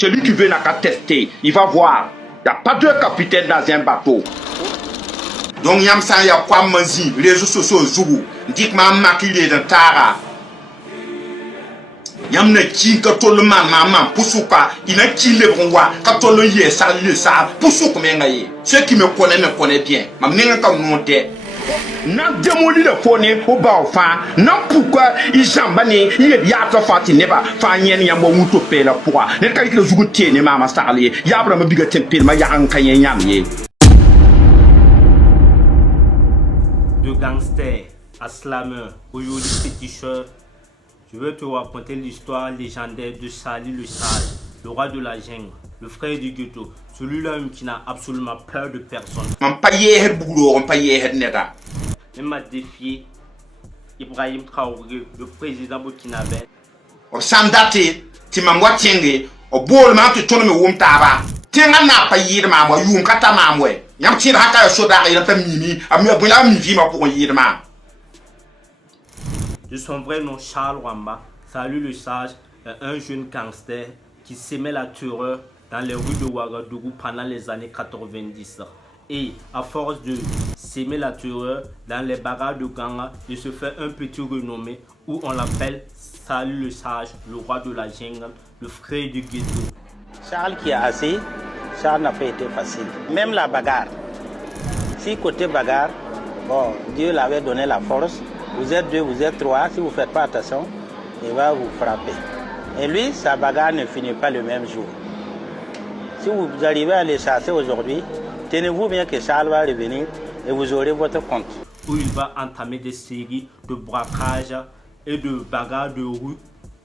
Celui qui veut n'a qu'à tester, il va voir. Il n'y a pas deux capitaines dans un bateau. Donc, yam san ya kwa manzi, réseaux sociaux zugu, dik ma makile de tara. Yam ne kin ka tolo maman pusuka, il a qui le bonwa, ka tolo ye sa le sa, pusuka mengaye. Ceux qui me connaissent bien. Ma menga ka monte. N'a démoli le fourni au bas enfin, non pourquoi ils jambani, il y a pas fati neba, fanyen yambo muto pe la poa, ne ka le zugu tiene mama starli, yabra me biga tempil ma ya an kanyen yamye. De gangster à slammer, aujourd'hui féticheur, je veux te raconter l'histoire légendaire de Charlie le Sage, le roi de la jungle, le frère du ghetto, celui-là qui n'a absolument peur de personne. On paye boulot, on paye nega. Il m'a défié Ibrahim Traoré, le président burkinabé. Au sandate, tu m'as moitié, au bol man tu tournes me wum taba. Tenga na paye de mamma, yum kata mamwe. Yam tire haka soda et la mimi, a mieux bonne ami vima pour yirma. De son vrai nom Charles Wamba, Salut le Sage est un jeune gangster qui s'aimait la terreur dans les rues de Ouagadougou pendant les années 90. Et à force de s'aimer la terreur dans les bagarres de gang, il se fait un petit renommé où on l'appelle Salut le Sage, le roi de la jungle, le frère du ghetto. Charles qui a assis, Charles n'a pas été facile. Même la bagarre. Si côté bagarre, bon, Dieu l'avait donné la force. Vous êtes deux, vous êtes trois. Si vous ne faites pas attention, il va vous frapper. Et lui, sa bagarre ne finit pas le même jour. Si vous arrivez à les chasser aujourd'hui, tenez-vous bien que Charles va revenir et vous aurez votre compte. Où il va entamer des séries de braquages et de bagarres de rue.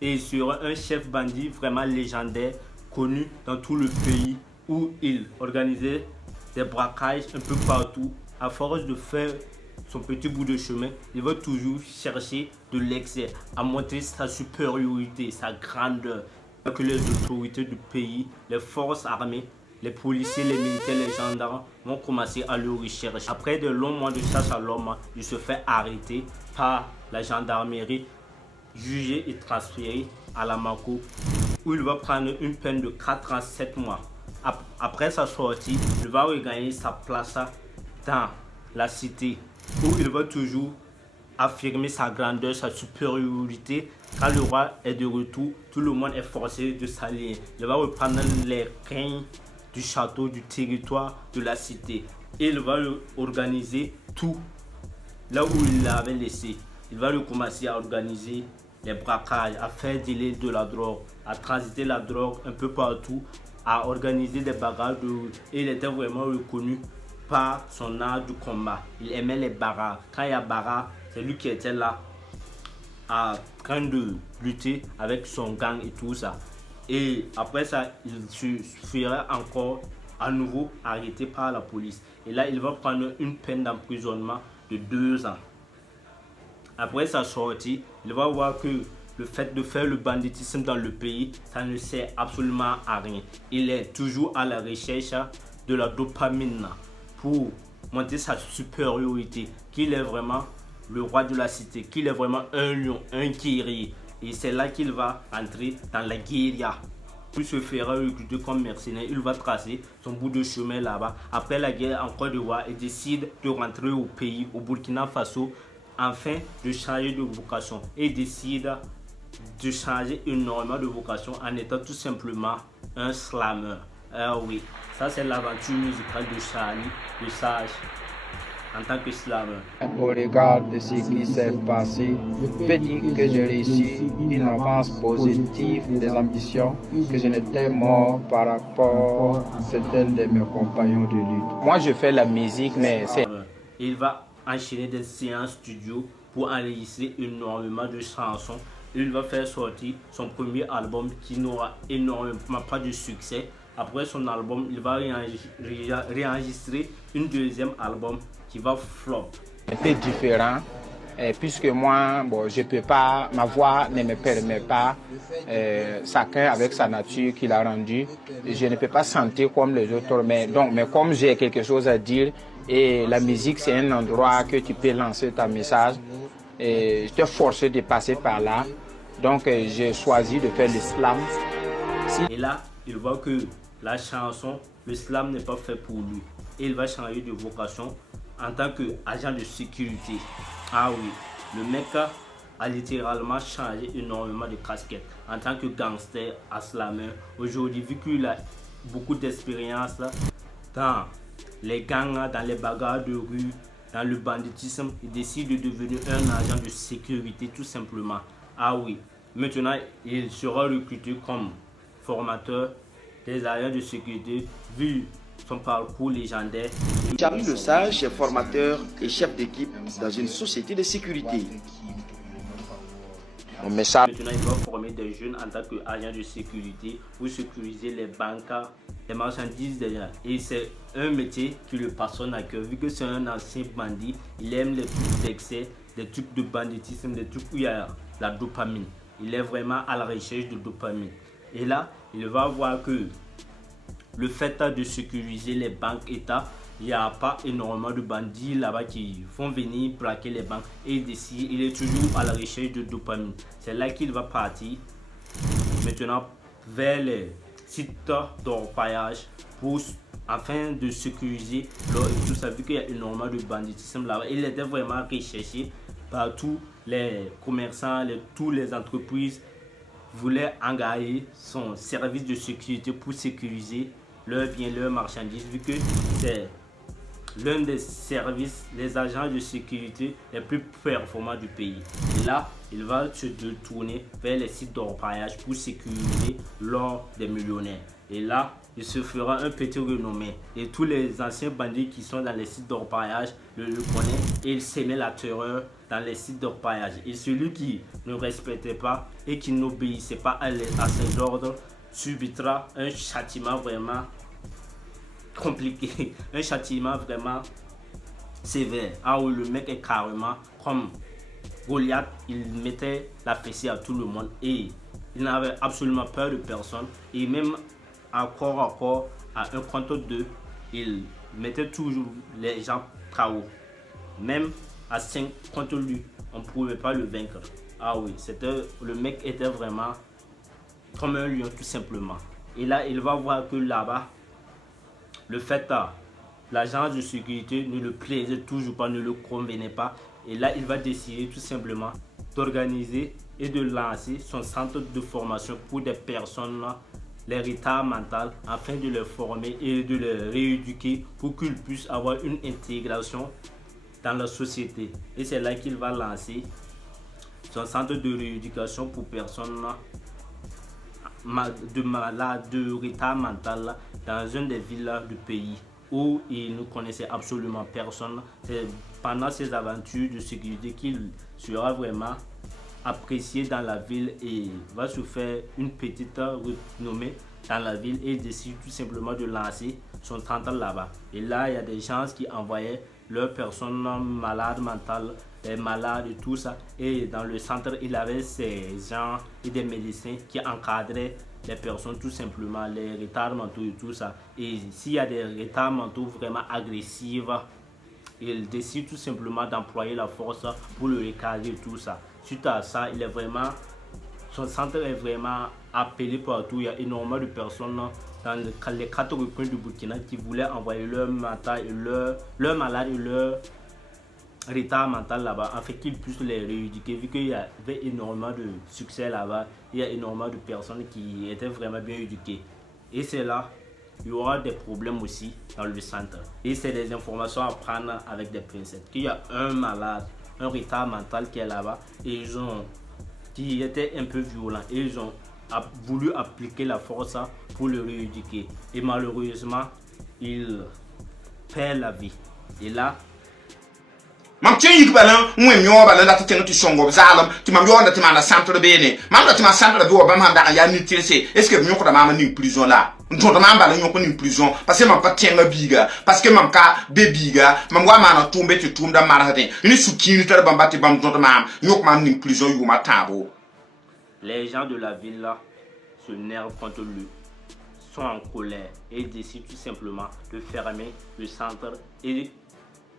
Et il sera un chef bandit vraiment légendaire, connu dans tout le pays, où il organisait des braquages un peu partout. À force de faire son petit bout de chemin, il va toujours chercher de l'excès, à montrer sa supériorité, sa grandeur. Que les autorités du pays, les forces armées, les policiers, les militaires, les gendarmes vont commencer à le rechercher. Après de longs mois de chasse à l'homme, il se fait arrêter par la gendarmerie, jugé et transféré à la Mako, où il va prendre une peine de 4 ans 7 mois. Après sa sortie, il va regagner sa place dans la cité, où il va toujours affirmer sa grandeur, sa supériorité. Quand le roi est de retour, tout le monde est forcé de s'allier. Il va reprendre les règnes du château, du territoire, de la cité. Et il va organiser tout là où il l'avait laissé. Il va recommencer à organiser les braquages, à faire dealer de la drogue, à transiter la drogue un peu partout, à organiser des bagarres de rue. Et il était vraiment reconnu par son art du combat. Il aimait les bagarres. Quand il y a bagarre, c'est lui qui était là en train de lutter avec son gang et tout ça. Et après ça, il se fera encore à nouveau arrêté par la police. Et là, il va prendre une peine d'emprisonnement de 2 ans. Après sa sortie, il va voir que le fait de faire le banditisme dans le pays, ça ne sert absolument à rien. Il est toujours à la recherche de la dopamine pour montrer sa supériorité, qu'il est vraiment le roi de la cité, qu'il est vraiment un lion, un guerrier. Et c'est là qu'il va entrer dans la guérilla. Il se fera recruter comme mercenaire, il va tracer son bout de chemin là-bas. Après la guerre en Côte d'Ivoire, il décide de rentrer au pays, au Burkina Faso, afin de changer de vocation. Et décide de changer énormément de vocation en étant tout simplement un slammer. Ah oui, ça c'est l'aventure musicale de Charlie le Sage en tant que slammer. Au regard de ce qui s'est passé, je peux dire que j'ai réussi une avance positive des ambitions, que je n'étais mort par rapport à certains de mes compagnons de lutte. Moi je fais la musique, mais c'est... Il va enchaîner des séances studio pour enregistrer énormément de chansons. Il va faire sortir son premier album qui n'aura énormément pas de succès. Après son album, il va réenregistrer une deuxième album qui va flop. Un peu différent, puisque moi, bon, je peux pas, ma voix ne me permet pas, chacun avec sa nature qu'il a rendue, je ne peux pas chanter comme les autres, mais comme j'ai quelque chose à dire, et la musique c'est un endroit que tu peux lancer ta message, et je te force de passer par là, donc j'ai choisi de faire l'islam. Et là, il voit que la chanson, le slam n'est pas fait pour lui. Et il va changer de vocation en tant qu'agent de sécurité. Ah oui, le mec a littéralement changé énormément de casquettes en tant que gangster à slammer. Aujourd'hui, vu qu'il a beaucoup d'expérience dans les gangs, dans les bagarres de rue, dans le banditisme, il décide de devenir un agent de sécurité tout simplement. Ah oui, maintenant il sera recruté comme formateur des agents de sécurité vu son parcours légendaire. Charlie Le Sage est formateur et chef d'équipe dans une société de sécurité. Maintenant, il va former des jeunes en tant qu'agent de sécurité pour sécuriser les banques, les marchandises des gens. Et c'est un métier qui le passionne à cœur. Vu que c'est un ancien bandit, il aime les trucs d'excès, des trucs de banditisme, des trucs où il y a la dopamine. Il est vraiment à la recherche de dopamine. Et là, il va voir que le fait de sécuriser les banques État, il n'y a pas énormément de bandits là-bas qui vont venir braquer les banques. Et d'ici, il est toujours à la recherche de dopamine. C'est là qu'il va partir maintenant vers les sites d'orpaillage afin de sécuriser l'or et tout ça, vu qu'il y a énormément de banditisme là-bas. Il était vraiment recherché par tous les commerçants, toutes les entreprises voulaient engager son service de sécurité pour sécuriser leurs biens, leurs marchandises, vu que c'est l'un des services, les agents de sécurité les plus performants du pays. Et là, il va se tourner vers les sites d'orpaillage pour sécuriser l'or des millionnaires. Et là, il se fera un petit renommé. Et tous les anciens bandits qui sont dans les sites d'orpaillage le connaissent et il s'aimait la terreur dans les sites d'orpaillage. Et celui qui ne respectait pas et qui n'obéissait pas à ses ordres subira un châtiment vraiment compliqué, un châtiment vraiment sévère. Ah oui, le mec est carrément comme Goliath, il mettait la fessée à tout le monde et il n'avait absolument peur de personne. Et même à corps à un contre deux, il mettait toujours les gens KO. Même à 5 contre lui, on ne pouvait pas le vaincre. Ah oui, le mec était vraiment comme un lion tout simplement. Et là, il va voir que là-bas, le fait l'agence de sécurité ne le plaisait toujours pas, ne le convenait pas. Et là, il va décider tout simplement d'organiser et de lancer son centre de formation pour des personnes, les retards mentaux, afin de les former et de les rééduquer pour qu'ils puissent avoir une intégration dans la société. Et c'est là qu'il va lancer son centre de rééducation pour personnes de retard mental dans une des villes du pays où il ne connaissait absolument personne. C'est pendant ses aventures de sécurité qu'il sera vraiment apprécié dans la ville et va se faire une petite renommée dans la ville et décide tout simplement de lancer son centre là-bas. Et là, il y a des gens qui envoyaient leurs personnes malades mentales, les malades et tout ça. Et dans le centre, il avait ces gens et des médecins qui encadraient les personnes tout simplement, les retards mentaux et tout ça. Et s'il y a des retards mentaux vraiment agressifs, il décide tout simplement d'employer la force pour le recadrer et tout ça. Suite à ça, son centre est vraiment appelé partout. Il y a énormément de personnes dans les 4 recoins du Burkina qui voulaient envoyer leur malade et leur retard mental là-bas, afin qu'ils puissent les rééduquer, vu qu'il y avait énormément de succès là-bas. Il y a énormément de personnes qui étaient vraiment bien éduquées. Et c'est là, il y aura des problèmes aussi dans le centre. Et c'est des informations à prendre avec des pincettes. Qu'il y a un malade, un retard mental qui est là-bas, et qui était un peu violent, et ils ont voulu appliquer la force pour le rééduquer. Et malheureusement, il perd la vie. Et là, mam tin yik balan ngwe myo balan da tin tu songo zalam ti mam yo da ti mana centre bene mam da ti ma centre bi o ba mam da ya ni tirse est ce que myo ko da mam ni prison là nton da mam balan yo ko ni prison parce que mam pa tenga biga parce que mam ka be biga mam wa mana tumbe ti tum da mara hatin ni sukini tar bamba ti bam nton da mam yo ko mam ni prison yu ma tabo. Les gens de la ville là se nervent contre lui, sont en colère et décident tout simplement de fermer le centre et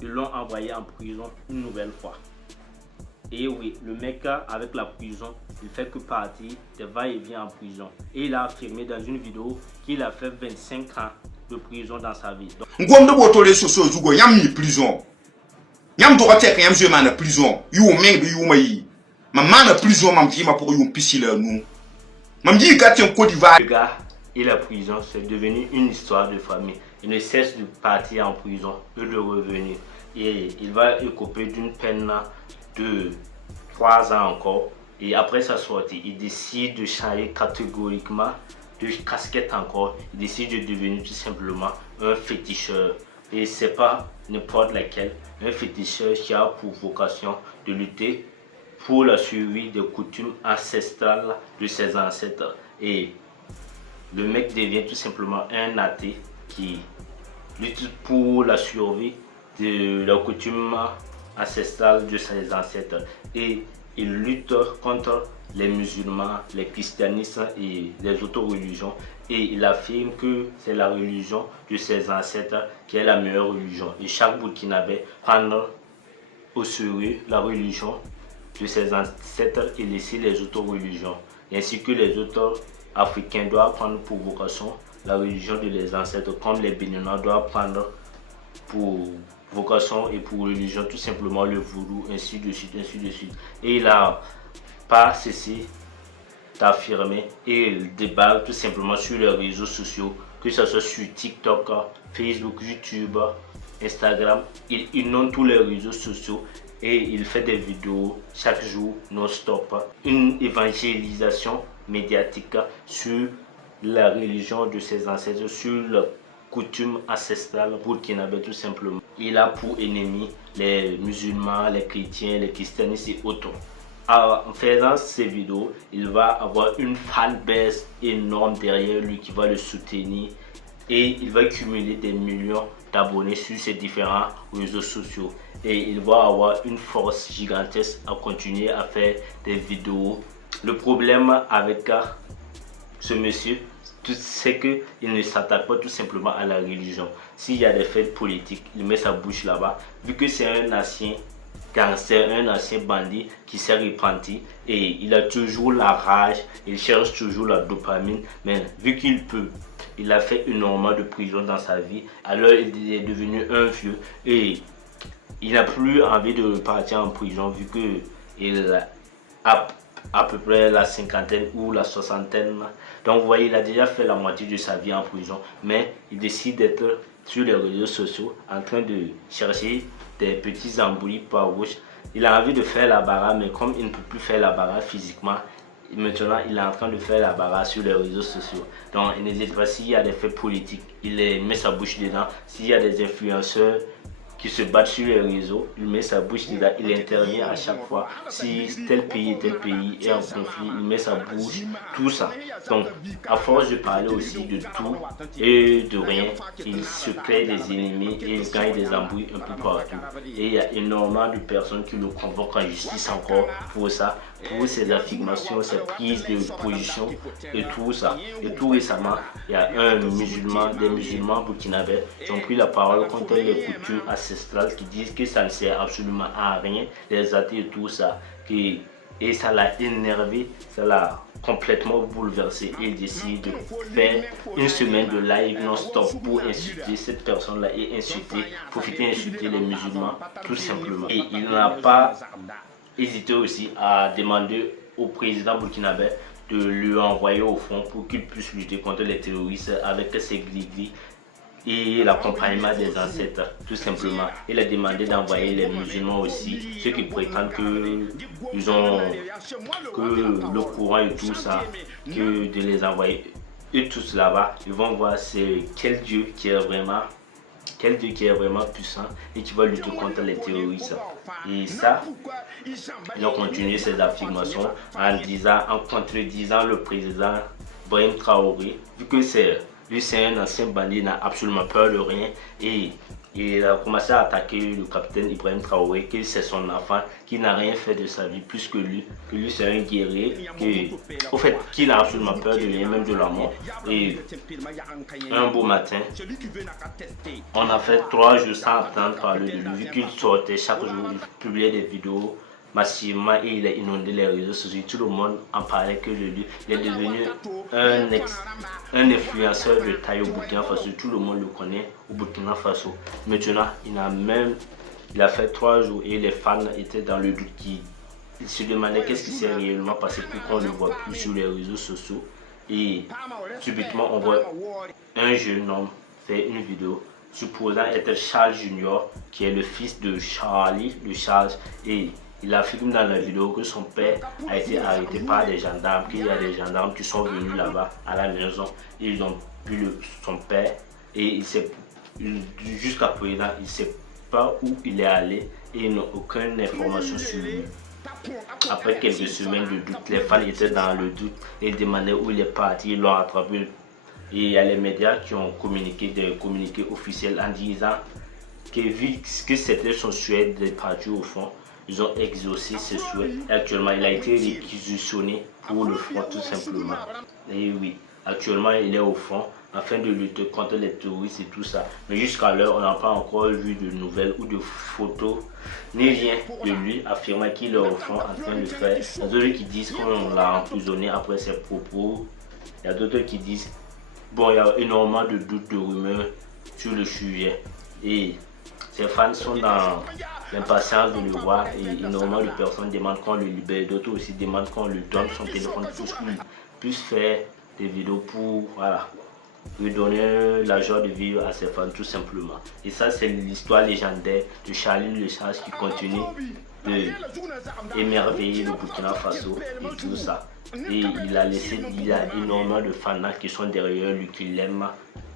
ils l'ont envoyé en prison une nouvelle fois. Et oui, le mec avec la prison il fait que partir des va-et-vient en prison. Et il a affirmé dans une vidéo qu'il a fait 25 ans de prison dans sa vie. Ngom de botole soso zugo yam mi prison. Yam do tek yam je man prison. You meng de you mai. Ma man prison mam ti ma pour you piscile nous. Mam di ka tien Côte d'Ivoire. Le gars et la prison, c'est devenu une histoire de famille. Il ne cesse de partir en prison et de revenir. Et il va écoper d'une peine de 3 ans encore. Et après sa sortie, il décide de changer catégoriquement de casquette encore. Il décide de devenir tout simplement un féticheur. Et c'est pas n'importe laquelle. Un féticheur qui a pour vocation de lutter pour la survie des coutumes ancestrales de ses ancêtres. Et le mec devient tout simplement un athée qui lutte pour la survie de la coutume ancestrale de ses ancêtres. Et il lutte contre les musulmans, les christianistes et les autres religions. Et il affirme que c'est la religion de ses ancêtres qui est la meilleure religion. Et chaque Burkinabé prendre au sérieux la religion de ses ancêtres et laisser les autres religions. Ainsi que les autres Africains doivent prendre pour vocation la religion de leurs ancêtres, comme les Béninois doivent prendre pour vocation et pour religion tout simplement le voodoo, ainsi de suite, ainsi de suite. Et il n'a pas cessé d'affirmer et il débat tout simplement sur les réseaux sociaux, que ce soit sur TikTok, Facebook, YouTube, Instagram. Il inonde tous les réseaux sociaux et il fait des vidéos chaque jour non-stop. Une évangélisation médiatique sur la religion de ses ancêtres, sur la coutume ancestrale burkinabé tout simplement. Il a pour ennemis les musulmans, les chrétiens, les christianistes et autres. En faisant ces vidéos, il va avoir une fanbase énorme derrière lui qui va le soutenir et il va cumuler des millions d'abonnés sur ces différents réseaux sociaux. Et il va avoir une force gigantesque à continuer à faire des vidéos. Le problème avec ce monsieur, c'est qu'il ne s'attaque pas tout simplement à la religion. S'il y a des faits politiques, il met sa bouche là-bas. Vu que c'est un ancien gangster, un ancien bandit qui s'est repenti et il a toujours la rage, il cherche toujours la dopamine. Mais vu qu'il peut, il a fait énormément de prison dans sa vie. Alors il est devenu un vieux et il n'a plus envie de partir en prison vu qu'il a à peu près la cinquantaine ou la soixantaine. Donc vous voyez, il a déjà fait la moitié de sa vie en prison, mais il décide d'être sur les réseaux sociaux en train de chercher des petits embrouilles par gauche. Il a envie de faire la barre, mais comme il ne peut plus faire la barre physiquement, maintenant il est en train de faire la barre sur les réseaux sociaux. Donc il n'hésite pas, s'il y a des faits politiques, il met sa bouche dedans. S'il y a des influenceurs qui se battent sur les réseaux, il met sa bouche dedans, il intervient à chaque fois. Si tel pays est en conflit, il met sa bouche, tout ça. Donc, à force de parler aussi de tout et de rien, il se crée des ennemis et il gagne des embrouilles un peu partout. Et il y a énormément de personnes qui le convoquent en justice encore pour ça, pour ses affirmations, ses prises de position et tout ça. Et tout récemment, il y a des musulmans burkinabés qui ont pris la parole contre les coutumes ancestrales qui disent que ça ne sert absolument à rien, les athées et tout ça. Et ça l'a énervé, ça l'a complètement bouleversé. Et il décide de faire une semaine de live non-stop pour insulter cette personne-là et profiter d'insulter les musulmans tout simplement. Et il n'a pas hésité aussi à demander au président burkinabé de lui envoyer au front pour qu'il puisse lutter contre les terroristes avec ses gris-gris et l'accompagnement des ancêtres tout simplement. Il a demandé d'envoyer les musulmans aussi, ceux qui prétendent que ils ont le courant et tout ça, que de les envoyer eux tous là-bas. Ils vont voir c'est quel Dieu qui est vraiment puissant et qui va lutter contre les terroristes. Et ça, ils ont continué ces affirmations en contredisant le président Ibrahim Traoré, vu que lui c'est un ancien bandit, il n'a absolument peur de rien et il a commencé à attaquer le capitaine Ibrahim Traoré, que c'est son enfant, qui n'a rien fait de sa vie plus que lui c'est un guerrier, qui n'a absolument peur de rien, même de la mort. Et un beau matin, on a fait 3 jours sans entendre parler de lui, vu qu'il sortait chaque jour, il publiait des vidéos massivement et il a inondé les réseaux sociaux. Tout le monde en parlait que de lui. Il est devenu un influenceur de taille au Burkina Faso. Tout le monde le connaît au Burkina Faso. Maintenant, il a fait 3 jours et les fans étaient dans le doute. Ils se demandaient qu'est-ce qui s'est réellement passé pour qu'on ne le voit plus sur les réseaux sociaux. Et subitement, on voit un jeune homme faire une vidéo supposant être Charles Junior, qui est le fils de Charlie, de Charles, et il affirme dans la vidéo que son père a été arrêté par des gendarmes, qu'il y a des gendarmes qui sont venus là-bas à la maison, et ils ont vu son père, et jusqu'à présent, il ne sait pas où il est allé, et ils n'ont aucune information sur lui. Après quelques semaines de doute, les fans étaient dans le doute et demandaient où il est parti, ils l'ont attrapé. Et il y a les médias qui ont communiqué des communiqués officiels en disant que vu que c'était son souhait de partir au front, ils ont exaucé ce souhait. Et actuellement, il a été réquisitionné pour le front tout simplement. Et oui, actuellement, il est au front afin de lutter contre les terroristes et tout ça. Mais jusqu'à l'heure, on n'a pas encore vu de nouvelles ou de photos, ni rien de lui affirmant qu'il est au front en train de faire. Il y a d'autres qui disent qu'on l'a emprisonné après ses propos. Il y a d'autres qui disent, bon, il y a énormément de doutes, de rumeurs sur le sujet. Et ses fans sont dans l'impatience de le voir et énormément de personnes demandent qu'on le libère. D'autres aussi demandent qu'on lui donne son téléphone pour qu'il puisse faire des vidéos pour, voilà, lui donner la joie de vivre à ses fans tout simplement. Et ça, c'est l'histoire légendaire de Charlie le Charge qui continue de émerveiller le Burkina Faso et tout ça. Et il a énormément de fans qui sont derrière lui, qui l'aiment.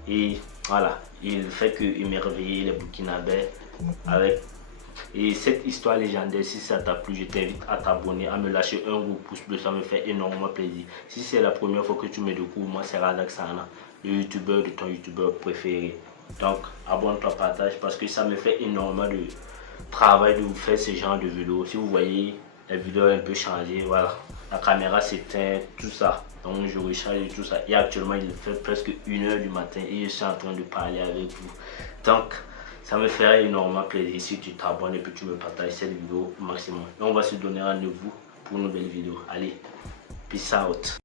Et voilà, il fait que émerveiller les Burkinabés avec. Et cette histoire légendaire, si ça t'a plu, je t'invite à t'abonner, à me lâcher un gros pouce bleu, ça me fait énormément plaisir. Si c'est la première fois que tu me découvres, moi c'est Radaxana, le youtubeur de ton youtubeur préféré. Donc abonne-toi, partage, parce que ça me fait énormément de travail de vous faire ce genre de vidéos. Si vous voyez, la vidéo est un peu changée, voilà, la caméra s'éteint, tout ça. Donc je recharge et tout ça. Et actuellement il fait presque 1h du matin et je suis en train de parler avec vous. Donc ça me ferait énormément plaisir si tu t'abonnes et puis tu me partages cette vidéo au maximum. Et on va se donner rendez-vous pour une nouvelle vidéo. Allez, peace out.